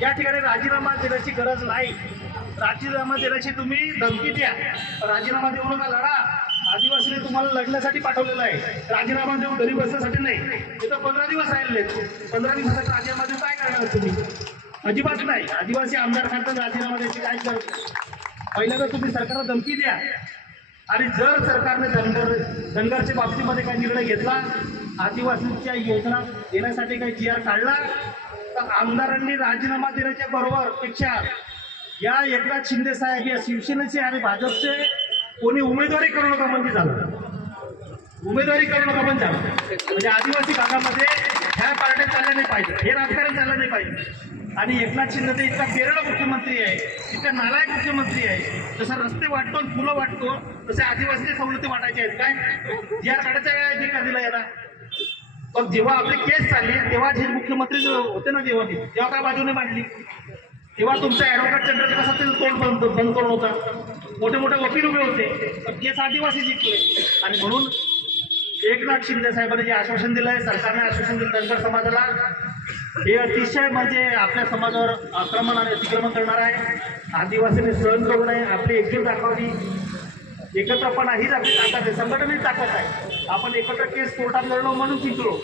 या ठिकाणी राजीनामा देण्याची गरज नाही. राजीनामा देण्याची तुम्ही धमकी द्या. राजीनामा देऊ नका लढा. आदिवासीने तुम्हाला लढण्यासाठी पाठवलेलं आहे. राजीनामा देऊन घरी बसण्यासाठी नाही. इथं पंधरा दिवस राहिले पंधरा दिवसाचा राजीनामा देऊन काय करणार तुम्ही? अजिबात नाही. आदिवासी आमदार खात्यात राजीनामा द्यायची काय गरज पहिल्यांदा तुम्ही सरकारला धमकी द्या. आणि जर सरकारने धनगर धनगरच्या बाबतीमध्ये काही निर्णय घेतला आदिवासींच्या योजना देण्यासाठी काही जी आर काढला आमदारांनी राजीनामा देण्याच्या बरोबर पेक्षा या एकनाथ शिंदे साहेब या शिवसेनेचे आणि भाजपचे कोणी उमेदवारी करू नका म्हणजे झालं. उमेदवारी करू नका पण झालं. म्हणजे आदिवासी भागामध्ये ह्या पार्ट्या चालल्या नाही पाहिजे. हे राजकारण चाललं नाही पाहिजे. आणि एकनाथ शिंदे तर इतका केरळ मुख्यमंत्री आहे इतका नालायक मुख्यमंत्री आहे. जसा रस्ते वाटतो फुलं वाटतो तसे आदिवासी सवलती वाटायचे आहेत. काय? या काढायच्या काय अधिकार दिला याला पण जेव्हा आपली केस चालली तेव्हा जे मुख्यमंत्री होते ना तेव्हा तेव्हा काय बाजूने मांडली? तेव्हा तुमचा ॲडव्होकेट जनरल कसा ते तोंड बंद बंद करून होता. मोठे मोठे वकील उभे होते. पण केस आदिवासी जिंकले. आणि म्हणून एकनाथ शिंदे साहेबांनी जे आश्वासन दिलं आहे सरकारने आश्वासन दिलं धनगर समाजाला हे अतिशय म्हणजे आपल्या समाजावर आक्रमण आणि अतिक्रमण करणार आहे. आदिवासीने सहन करू नये. आपली एकजूट दाखवली एकत्रपणा ही आपली ताकद आहे संघटनेची ताकद आहे. आपण एकत्र केस कोर्टात लढलो म्हणून जिंकलो.